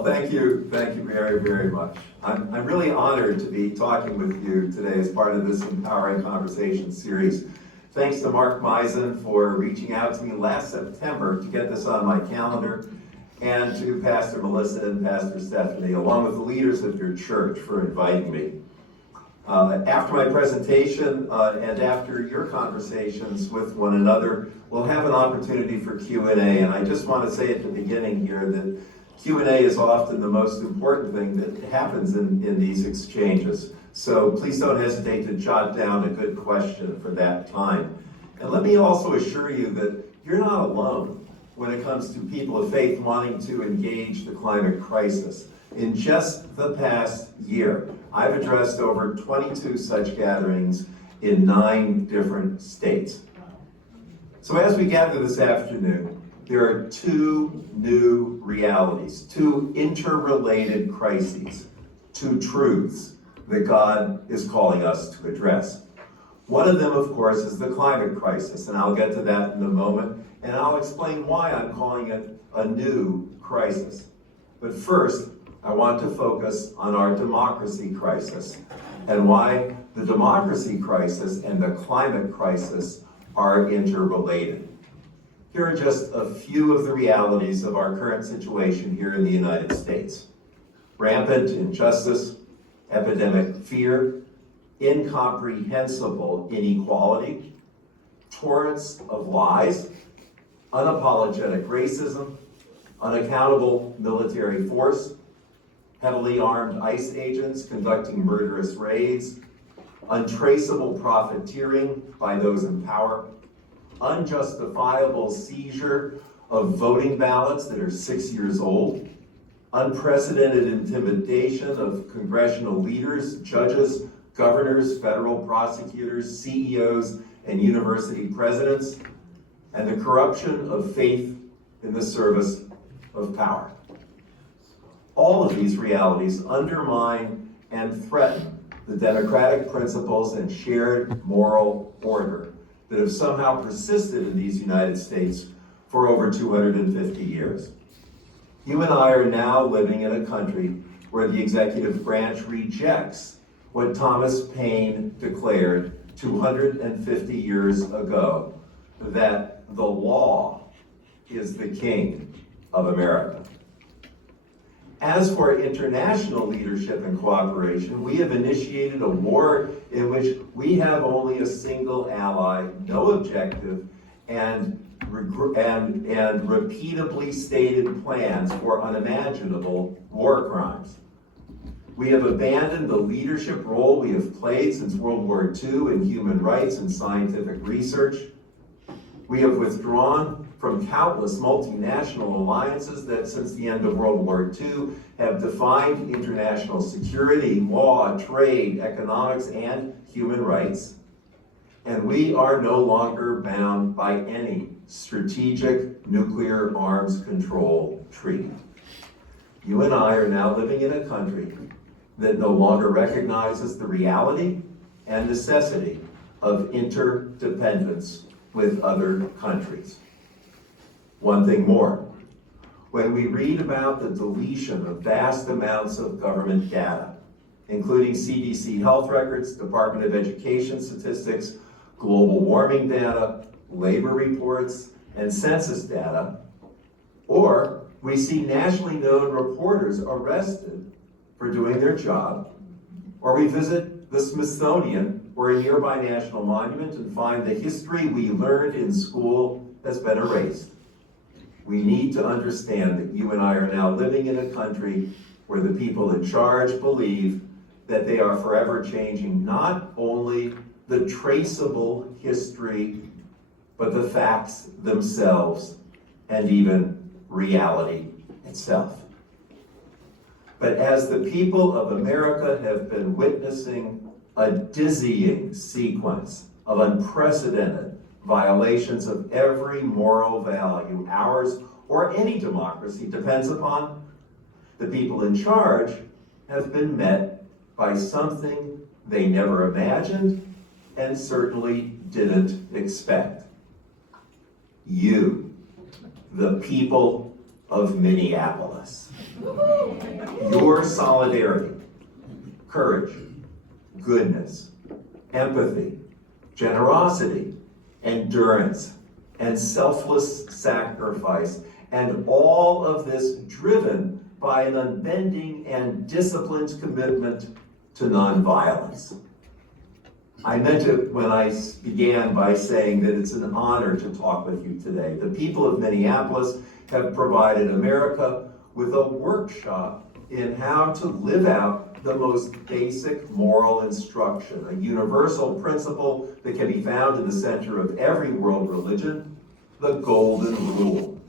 Well, thank you very, very much. I'm really honored to be talking with you today as part of this Empowering Conversation series. Thanks to Mark Meisen for reaching out to me last September to get this on my calendar, and to Pastor Melissa and Pastor Stephanie, along with the leaders of your church, for inviting me. After my presentation and after your conversations with one another, we'll have an opportunity for Q&A, and I just want to say at the beginning here that Q&A is often the most important thing that happens in these exchanges. So please don't hesitate to jot down a good question for that time. And let me also assure you that you're not alone when it comes to people of faith wanting to engage the climate crisis. In just the past year, I've addressed over 22 such gatherings in 9 different states. So as we gather this afternoon, there are 2 new realities, 2 interrelated crises, 2 truths that God is calling us to address. One of them, of course, is the climate crisis, and I'll get to that in a moment, and I'll explain why I'm calling it a new crisis. But first, I want to focus on our democracy crisis and why the democracy crisis and the climate crisis are interrelated. Here are just a few of the realities of our current situation here in the United States. Rampant injustice, epidemic fear, incomprehensible inequality, torrents of lies, unapologetic racism, unaccountable military force, heavily armed ICE agents conducting murderous raids, untraceable profiteering by those in power, unjustifiable seizure of voting ballots that are 6 years old, unprecedented intimidation of congressional leaders, judges, governors, federal prosecutors, CEOs, and university presidents, and the corruption of faith in the service of power. All of these realities undermine and threaten the democratic principles and shared moral order that have somehow persisted in these United States for over 250 years. You and I are now living in a country where the executive branch rejects what Thomas Paine declared 250 years ago, that the law is the king of America. As for international leadership and cooperation, we have initiated a war in which we have only a single ally, no objective, and repeatedly stated plans for unimaginable war crimes. We have abandoned the leadership role we have played since World War II in human rights and scientific research. We have withdrawn from countless multinational alliances that since the end of World War II have defined international security, law, trade, economics, and human rights. And we are no longer bound by any strategic nuclear arms control treaty. You and I are now living in a country that no longer recognizes the reality and necessity of interdependence with other countries. One thing more, when we read about the deletion of vast amounts of government data, including CDC health records, Department of Education statistics, global warming data, labor reports, and census data, or we see nationally known reporters arrested for doing their job, or we visit the Smithsonian or a nearby national monument and find the history we learned in school has been erased. We need to understand that you and I are now living in a country where the people in charge believe that they are forever changing not only the traceable history, but the facts themselves and even reality itself. But as the people of America have been witnessing a dizzying sequence of unprecedented violations of every moral value ours or any democracy depends upon, the people in charge have been met by something they never imagined and certainly didn't expect. You, the people of Minneapolis. Your solidarity, courage, goodness, empathy, generosity, endurance, and selfless sacrifice, and all of this driven by an unbending and disciplined commitment to nonviolence. I meant it when I began by saying that it's an honor to talk with you today. The people of Minneapolis have provided America with a workshop in how to live out the most basic moral instruction, a universal principle that can be found in the center of every world religion, the golden rule.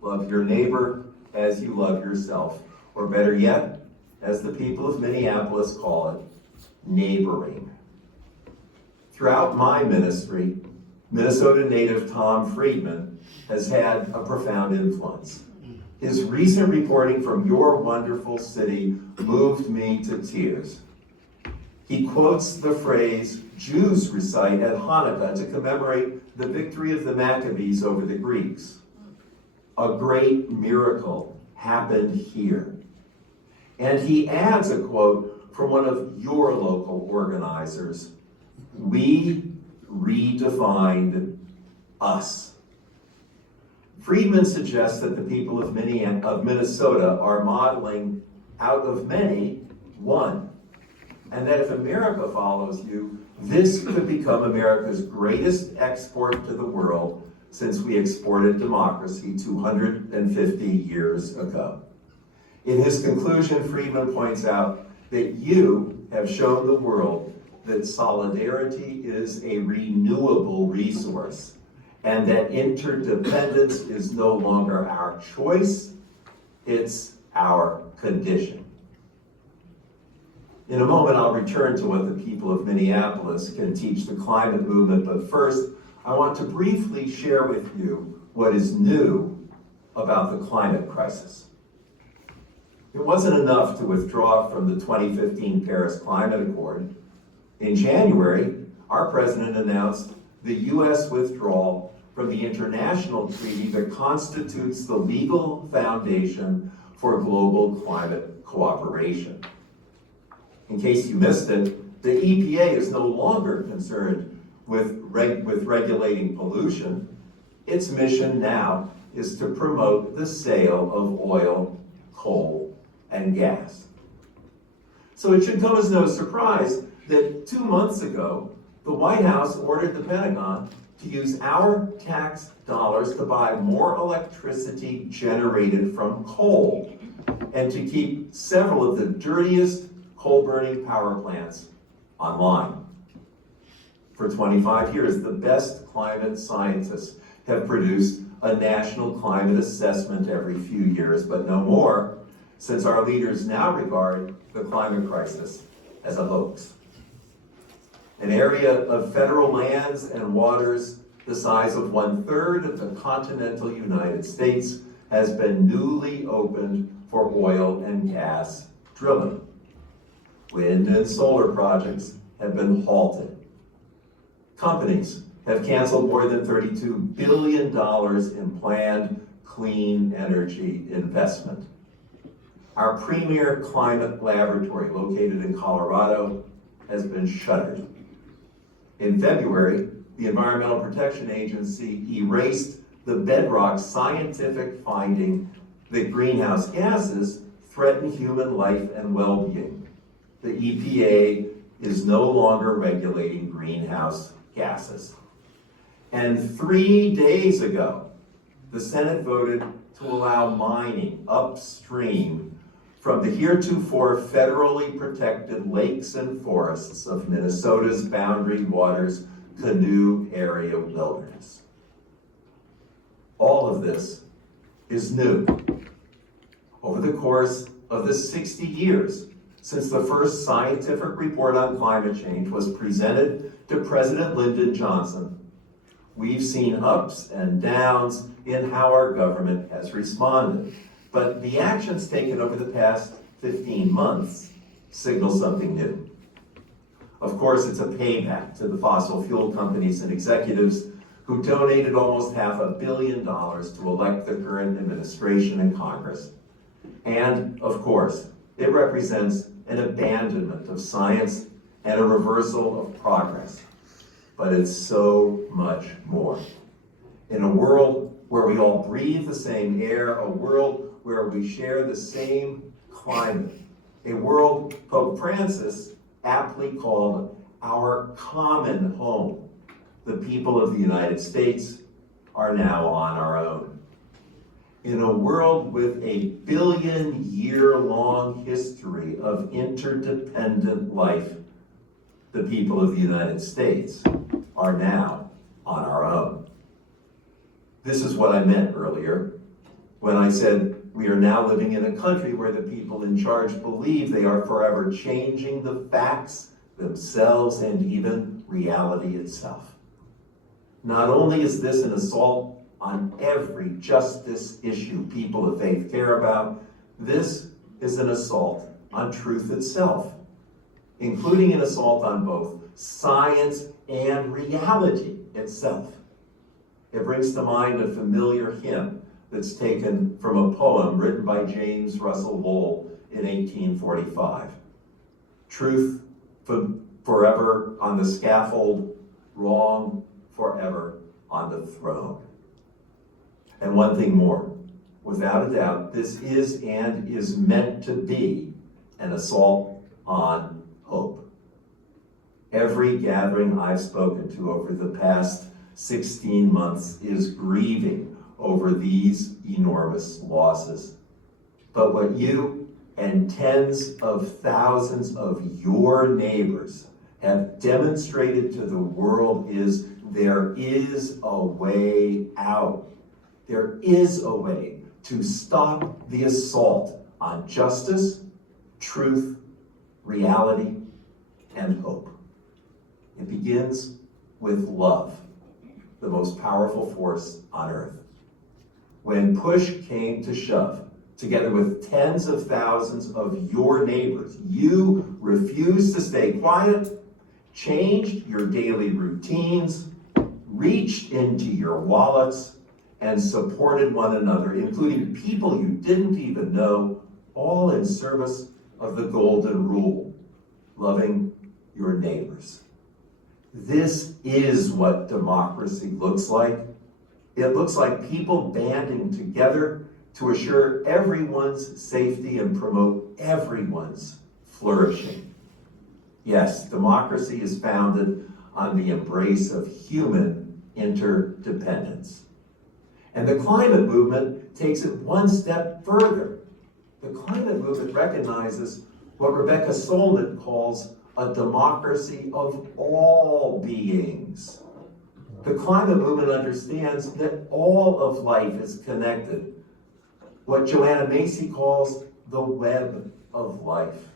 Love your neighbor as you love yourself, or better yet, as the people of Minneapolis call it, neighboring. Throughout my ministry, Minnesota native Tom Friedman has had a profound influence. His recent reporting from your wonderful city moved me to tears. He quotes the phrase Jews recite at Hanukkah to commemorate the victory of the Maccabees over the Greeks. A great miracle happened here. And he adds a quote from one of your local organizers. We redefined us. Friedman suggests that the people of Minnesota are modeling out of many, one. And that if America follows you, this could become America's greatest export to the world since we exported democracy 250 years ago. In his conclusion, Friedman points out that you have shown the world that solidarity is a renewable resource, and that interdependence is no longer our choice, it's our condition. In a moment, I'll return to what the people of Minneapolis can teach the climate movement, but first, I want to briefly share with you what is new about the climate crisis. It wasn't enough to withdraw from the 2015 Paris Climate Accord. In January, our president announced the U.S. withdrawal from the international treaty that constitutes the legal foundation for global climate cooperation. In case you missed it, the EPA is no longer concerned with regulating pollution. Its mission now is to promote the sale of oil, coal, and gas. So it should come as no surprise that 2 months ago, the White House ordered the Pentagon to use our tax dollars to buy more electricity generated from coal and to keep several of the dirtiest coal-burning power plants online. For 25 years, the best climate scientists have produced a national climate assessment every few years, but no more, since our leaders now regard the climate crisis as a hoax. An area of federal lands and waters the size of 1/3 of the continental United States has been newly opened for oil and gas drilling. Wind and solar projects have been halted. Companies have canceled more than $32 billion in planned clean energy investment. Our premier climate laboratory, located in Colorado, has been shuttered. In February, the Environmental Protection Agency erased the bedrock scientific finding that greenhouse gases threaten human life and well-being. The EPA is no longer regulating greenhouse gases. And 3 days ago, the Senate voted to allow mining upstream from the heretofore federally protected lakes and forests of Minnesota's Boundary Waters Canoe Area wilderness. All of this is new. Over the course of the 60 years since the first scientific report on climate change was presented to President Lyndon Johnson, we've seen ups and downs in how our government has responded. But the actions taken over the past 15 months signal something new. Of course, it's a payback to the fossil fuel companies and executives who donated almost $500 million to elect the current administration and Congress. And, of course, it represents an abandonment of science and a reversal of progress. But it's so much more. In a world where we all breathe the same air, a world where we share the same climate, a world Pope Francis aptly called our common home, the people of the United States are now on our own. In a world with a billion-year-long history of interdependent life, the people of the United States are now on our own. This is what I meant earlier when I said we are now living in a country where the people in charge believe they are forever changing the facts, themselves, and even reality itself. Not only is this an assault on every justice issue people of faith care about, this is an assault on truth itself, including an assault on both science and reality itself. It brings to mind a familiar hymn that's taken from a poem written by James Russell Lowell in 1845. Truth forever on the scaffold, wrong forever on the throne. And one thing more, without a doubt, this is and is meant to be an assault on hope. Every gathering I've spoken to over the past 16 months is grieving over these enormous losses. But what you and tens of thousands of your neighbors have demonstrated to the world is there is a way out. There is a way to stop the assault on justice, truth, reality, and hope. It begins with love, the most powerful force on earth. When push came to shove, together with tens of thousands of your neighbors, you refused to stay quiet, changed your daily routines, reached into your wallets, and supported one another, including people you didn't even know, all in service of the golden rule, loving your neighbors. This is what democracy looks like. It looks like people banding together to assure everyone's safety and promote everyone's flourishing. Yes, democracy is founded on the embrace of human interdependence. And the climate movement takes it one step further. The climate movement recognizes what Rebecca Solnit calls a democracy of all beings. The climate movement understands that all of life is connected, what Joanna Macy calls the web of life.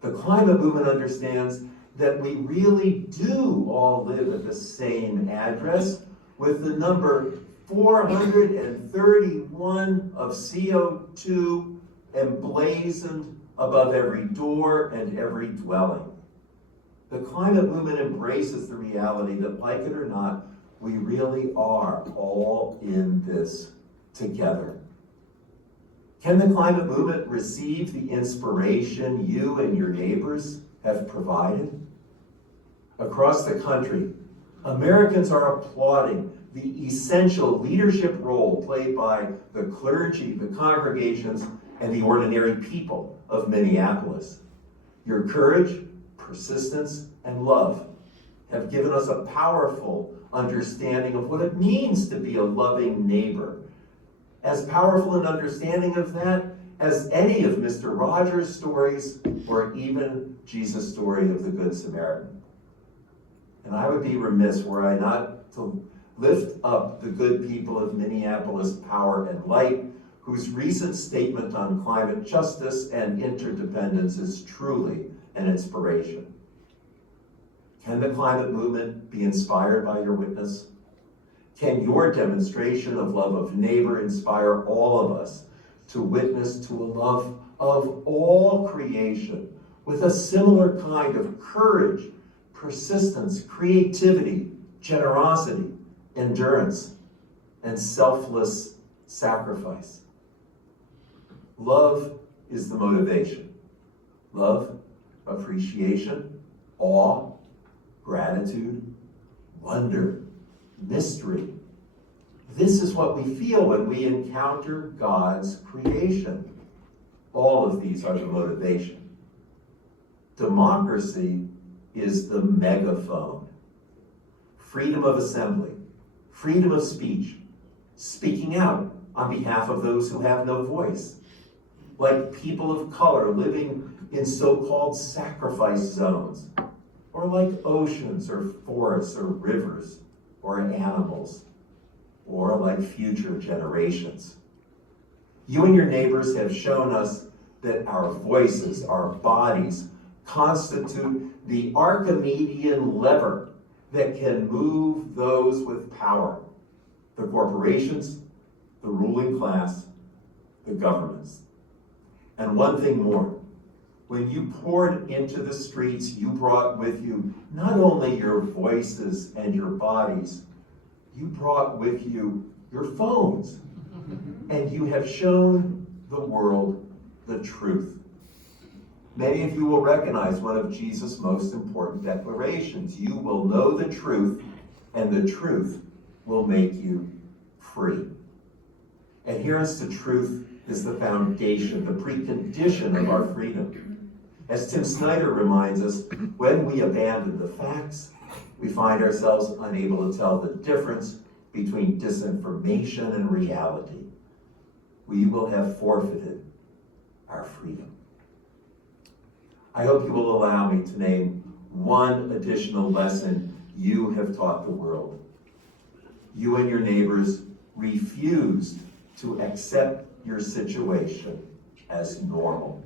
The climate movement understands that we really do all live at the same address, with the number 431 of CO2 emblazoned above every door and every dwelling. The climate movement embraces the reality that, like it or not, we really are all in this together. Can the climate movement receive the inspiration you and your neighbors have provided? Across the country, Americans are applauding the essential leadership role played by the clergy, the congregations, and the ordinary people of Minneapolis. Your courage, persistence, and love have given us a powerful understanding of what it means to be a loving neighbor. As powerful an understanding of that as any of Mr. Rogers' stories or even Jesus' story of the Good Samaritan. And I would be remiss were I not to lift up the good people of Minneapolis Power and Light, whose recent statement on climate justice and interdependence is truly an inspiration. Can the climate movement be inspired by your witness? Can your demonstration of love of neighbor inspire all of us to witness to a love of all creation with a similar kind of courage, persistence, creativity, generosity, endurance, and selfless sacrifice. Love is the motivation. Love, appreciation, awe, gratitude, wonder, mystery. This is what we feel when we encounter God's creation. All of these are the motivation. Democracy is the megaphone. Freedom of assembly, freedom of speech, speaking out on behalf of those who have no voice, like people of color living in so-called sacrifice zones, or like oceans or forests or rivers or animals, or like future generations. You and your neighbors have shown us that our voices, our bodies, constitute the Archimedean lever that can move those with power, the corporations, the ruling class, the governments. And one thing more, when you poured into the streets, you brought with you not only your voices and your bodies, you brought with you your phones. And you have shown the world the truth. Many of you will recognize one of Jesus' most important declarations. You will know the truth, and the truth will make you free. Adherence to truth is the foundation, the precondition of our freedom. As Tim Snyder reminds us, when we abandon the facts, we find ourselves unable to tell the difference between disinformation and reality. We will have forfeited our freedom. I hope you will allow me to name one additional lesson you have taught the world. You and your neighbors refused to accept your situation as normal.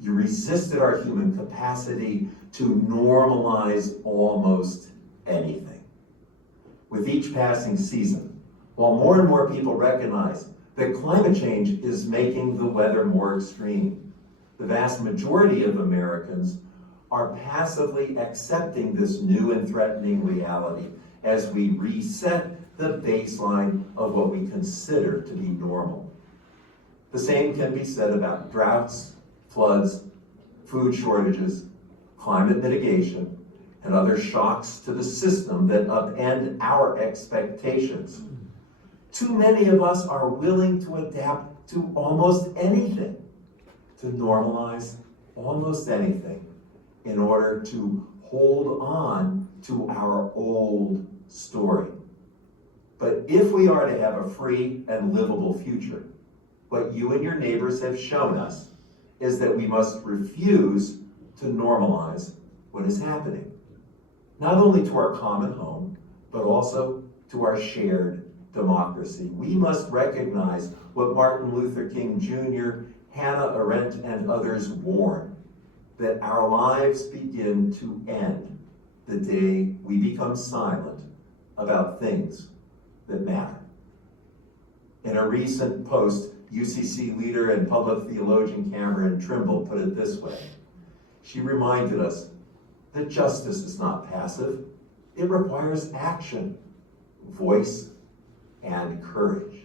You resisted our human capacity to normalize almost anything. With each passing season, while more and more people recognize that climate change is making the weather more extreme, the vast majority of Americans are passively accepting this new and threatening reality as we reset the baseline of what we consider to be normal. The same can be said about droughts, floods, food shortages, climate mitigation, and other shocks to the system that upend our expectations. Too many of us are willing to adapt to almost anything, to normalize almost anything in order to hold on to our old story. But if we are to have a free and livable future, what you and your neighbors have shown us is that we must refuse to normalize what is happening, not only to our common home, but also to our shared democracy. We must recognize what Martin Luther King Jr., Hannah Arendt, and others warned, that our lives begin to end the day we become silent about things that matter. In a recent post, UCC leader and public theologian Cameron Trimble put it this way. She reminded us that justice is not passive. It requires action, voice, and courage.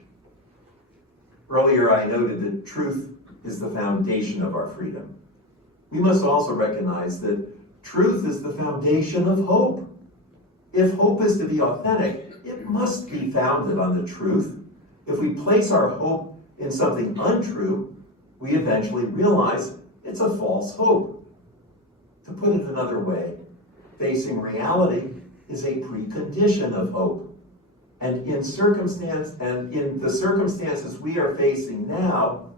Earlier, I noted that truth is the foundation of our freedom. We must also recognize that truth is the foundation of hope. If hope is to be authentic, it must be founded on the truth. If we place our hope in something untrue, we eventually realize it's a false hope. To put it another way, facing reality is a precondition of hope. And in the circumstances we are facing now,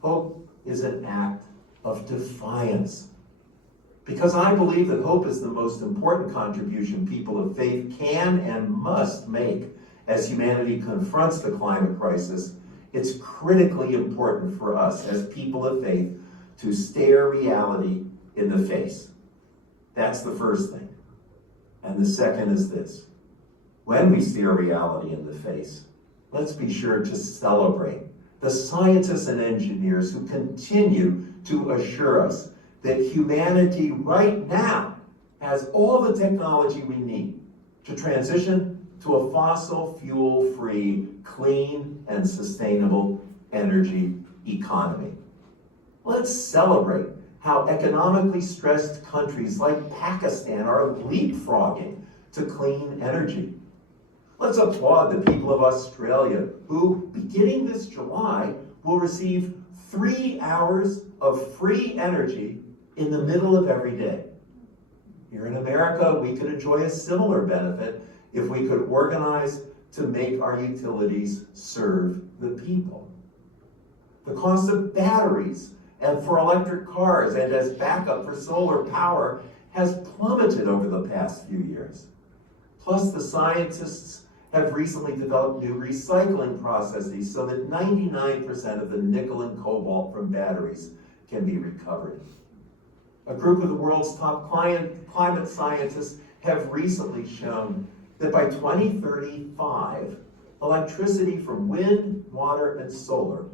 hope is an act of defiance. Because I believe that hope is the most important contribution people of faith can and must make as humanity confronts the climate crisis. It's critically important for us as people of faith to stare reality in the face. That's the first thing. And the second is this. When we stare reality in the face, let's be sure to celebrate the scientists and engineers who continue to assure us that humanity right now has all the technology we need to transition to a fossil fuel-free, clean, and sustainable energy economy. Let's celebrate how economically stressed countries like Pakistan are leapfrogging to clean energy. Let's applaud the people of Australia who, beginning this July, will receive 3 hours of free energy in the middle of every day. Here in America, we could enjoy a similar benefit if we could organize to make our utilities serve the people. The cost of batteries and for electric cars and as backup for solar power has plummeted over the past few years. Plus, the scientists have recently developed new recycling processes so that 99% of the nickel and cobalt from batteries can be recovered. A group of the world's top climate scientists have recently shown that by 2035, electricity from wind, water, and solar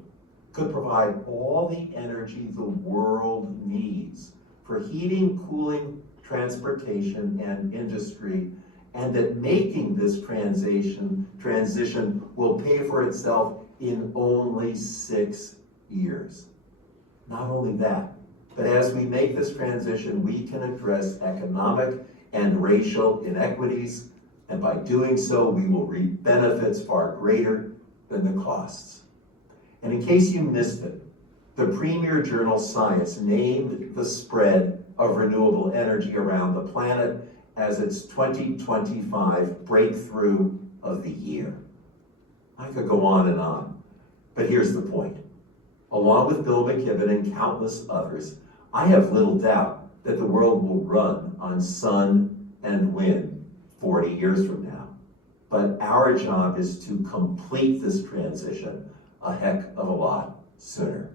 could provide all the energy the world needs for heating, cooling, transportation, and industry, and that making this transition will pay for itself in only 6 years. Not only that, but as we make this transition, we can address economic and racial inequities, and by doing so, we will reap benefits far greater than the costs. And in case you missed it, the premier journal Science named the spread of renewable energy around the planet as its 2025 breakthrough of the year. I could go on, but here's the point. Along with Bill McKibben and countless others, I have little doubt that the world will run on sun and wind 40 years from now. But our job is to complete this transition a heck of a lot sooner.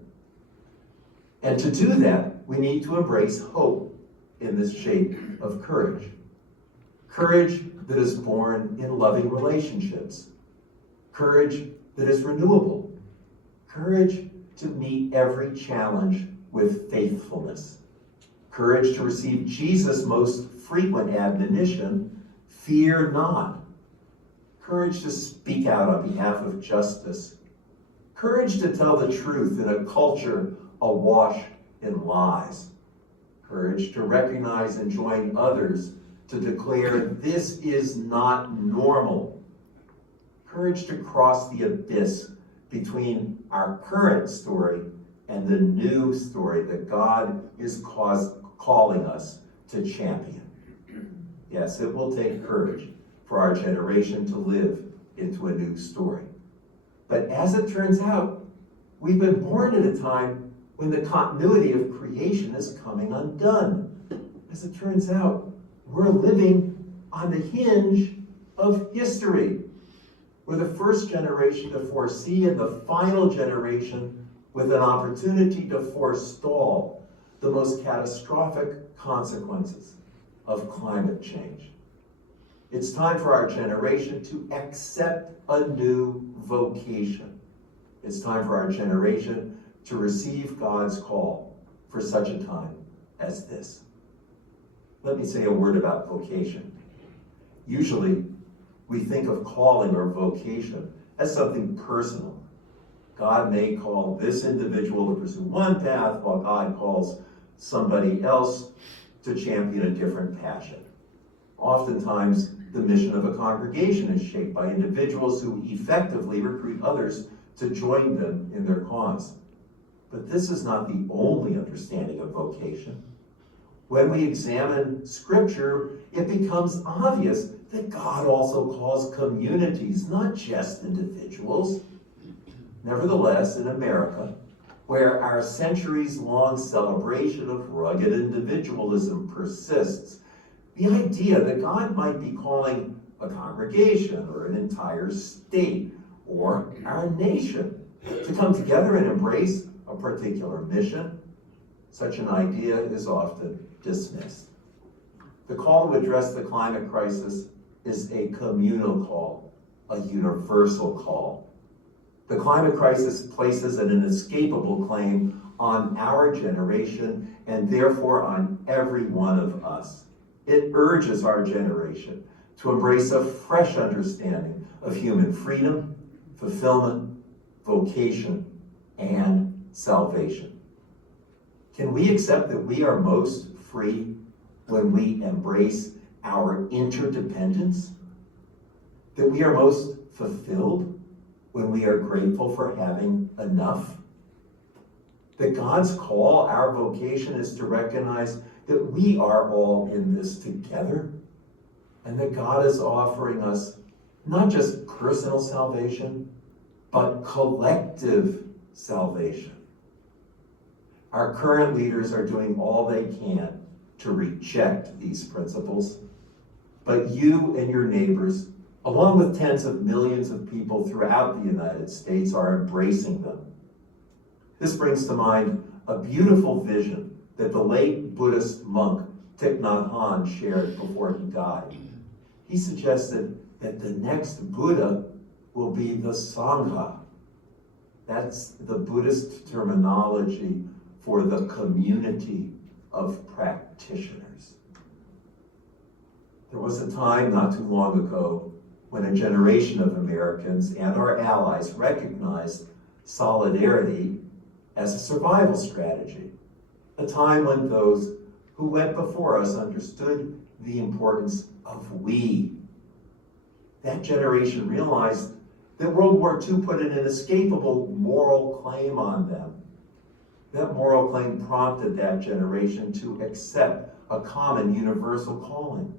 And to do that, we need to embrace hope in this shape of courage. Courage that is born in loving relationships. Courage that is renewable. Courage to meet every challenge with faithfulness. Courage to receive Jesus' most frequent admonition, fear not. Courage to speak out on behalf of justice. Courage to tell the truth in a culture awash in lies. Courage to recognize and join others to declare this is not normal. Courage to cross the abyss between our current story and the new story that God is calling us to champion. Yes, it will take courage for our generation to live into a new story. But as it turns out, we've been born at a time when the continuity of creation is coming undone. As it turns out, we're living on the hinge of history. We're the first generation to foresee and the final generation with an opportunity to forestall the most catastrophic consequences of climate change. It's time for our generation to accept a new vocation. It's time for our generation to receive God's call for such a time as this. Let me say a word about vocation. Usually, we think of calling or vocation as something personal. God may call this individual to pursue one path, while God calls somebody else to champion a different passion. Oftentimes, the mission of a congregation is shaped by individuals who effectively recruit others to join them in their cause. But this is not the only understanding of vocation. When we examine Scripture, it becomes obvious that God also calls communities, not just individuals. Nevertheless, in America, where our centuries-long celebration of rugged individualism persists, the idea that God might be calling a congregation or an entire state or our nation to come together and embrace a particular mission, such an idea is often dismissed. The call to address the climate crisis is a communal call, a universal call. The climate crisis places an inescapable claim on our generation and therefore on every one of us. It urges our generation to embrace a fresh understanding of human freedom, fulfillment, vocation, and salvation. Can we accept that we are most free when we embrace our interdependence? That we are most fulfilled when we are grateful for having enough? That God's call, our vocation, is to recognize that we are all in this together, and that God is offering us not just personal salvation, but collective salvation. Our current leaders are doing all they can to reject these principles, but you and your neighbors, along with tens of millions of people throughout the United States, are embracing them. This brings to mind a beautiful vision that the late Buddhist monk Thich Nhat Hanh shared before he died. He suggested that the next Buddha will be the Sangha. That's the Buddhist terminology for the community of practitioners. There was a time not too long ago when a generation of Americans and our allies recognized solidarity as a survival strategy. A time when those who went before us understood the importance of we. That generation realized that World War II put an inescapable moral claim on them. That moral claim prompted that generation to accept a common universal calling.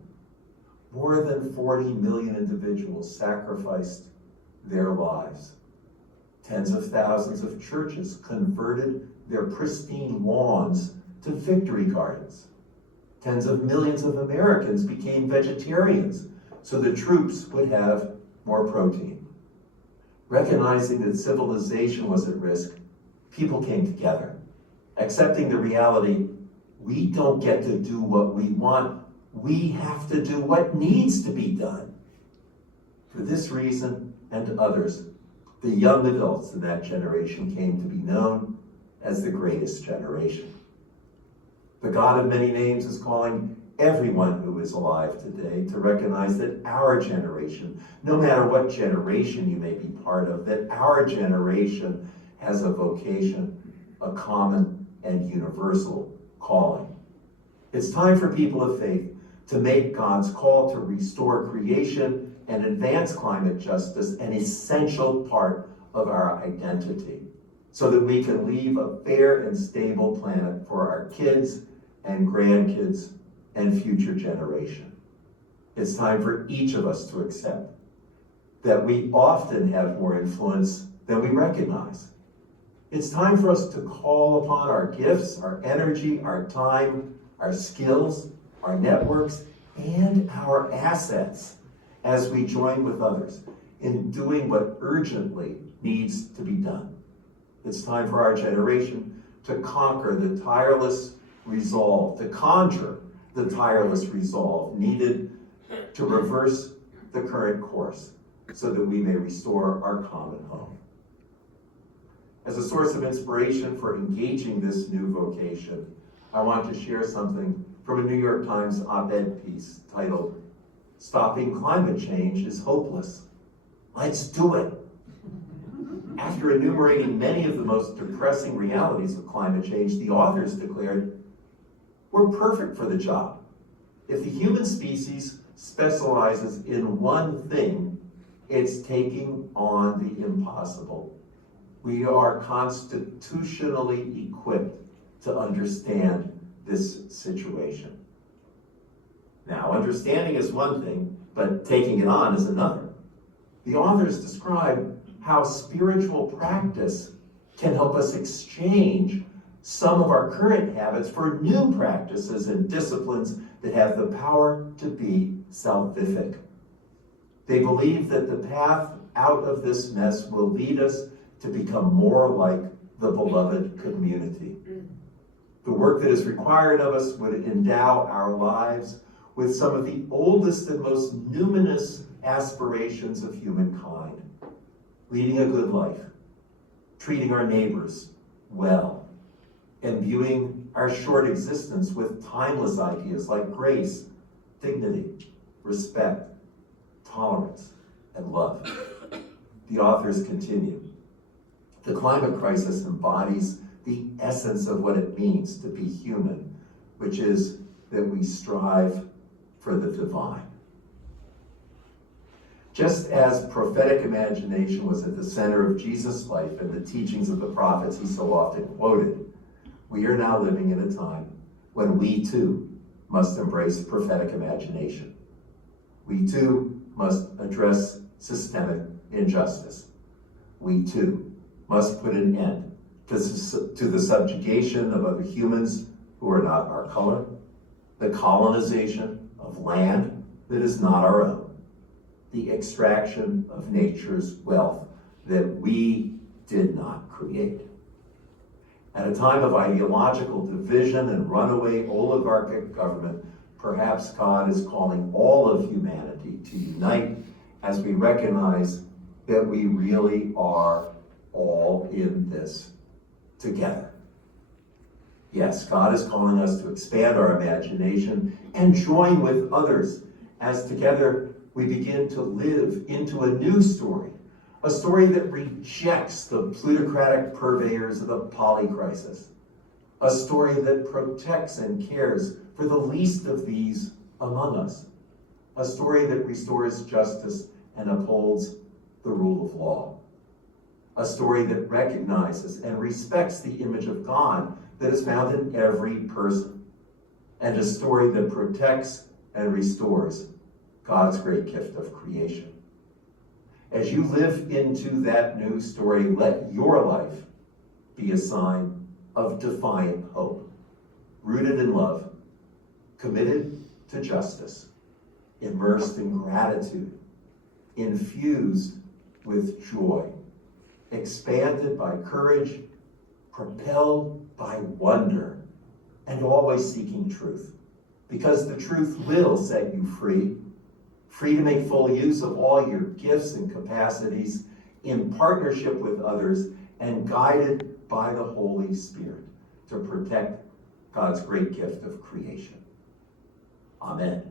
More than 40 million individuals sacrificed their lives. Tens of thousands of churches converted their pristine lawns to victory gardens. Tens of millions of Americans became vegetarians so the troops would have more protein. Recognizing that civilization was at risk, people came together, accepting the reality, we don't get to do what we want, we have to do what needs to be done. For this reason and others, the young adults in that generation came to be known as the greatest generation. The God of many names is calling everyone who is alive today to recognize that our generation, no matter what generation you may be part of, that our generation has a vocation, a common and universal calling. It's time for people of faith to make God's call to restore creation and advance climate justice an essential part of our identity, so that we can leave a fair and stable planet for our kids and grandkids and future generation. It's time for each of us to accept that we often have more influence than we recognize. It's time for us to call upon our gifts, our energy, our time, our skills, our networks, and our assets as we join with others in doing what urgently needs to be done. It's time for our generation to conquer the tireless resolve, to conjure the tireless resolve needed to reverse the current course so that we may restore our common home. As a source of inspiration for engaging this new vocation, I want to share something from a New York Times op-ed piece titled, "Stopping Climate Change is Hopeless. Let's do it." After enumerating many of the most depressing realities of climate change, the authors declared, "We're perfect for the job. If the human species specializes in one thing, it's taking on the impossible. We are constitutionally equipped to understand this situation." Now, understanding is one thing, but taking it on is another. The authors describe how spiritual practice can help us exchange some of our current habits for new practices and disciplines that have the power to be salvific. They believe that the path out of this mess will lead us to become more like the beloved community. The work that is required of us would endow our lives with some of the oldest and most numinous aspirations of humankind. Leading a good life, treating our neighbors well, imbuing our short existence with timeless ideas like grace, dignity, respect, tolerance, and love. The authors continue. The climate crisis embodies the essence of what it means to be human, which is that we strive for the divine. Just as prophetic imagination was at the center of Jesus' life and the teachings of the prophets he so often quoted, we are now living in a time when we too must embrace prophetic imagination. We too must address systemic injustice. We too must put an end to the subjugation of other humans who are not our color, the colonization of land that is not our own, the extraction of nature's wealth that we did not create. At a time of ideological division and runaway oligarchic government, perhaps God is calling all of humanity to unite as we recognize that we really are all in this together. Yes, God is calling us to expand our imagination and join with others as together we begin to live into a new story, a story that rejects the plutocratic purveyors of the poly-crisis, a story that protects and cares for the least of these among us, a story that restores justice and upholds the rule of law, a story that recognizes and respects the image of God that is found in every person, and a story that protects and restores God's great gift of creation. As you live into that new story, let your life be a sign of defiant hope, rooted in love, committed to justice, immersed in gratitude, infused with joy, expanded by courage, propelled by wonder, and always seeking truth. Because the truth will set you free, free to make full use of all your gifts and capacities in partnership with others and guided by the Holy Spirit to protect God's great gift of creation. Amen.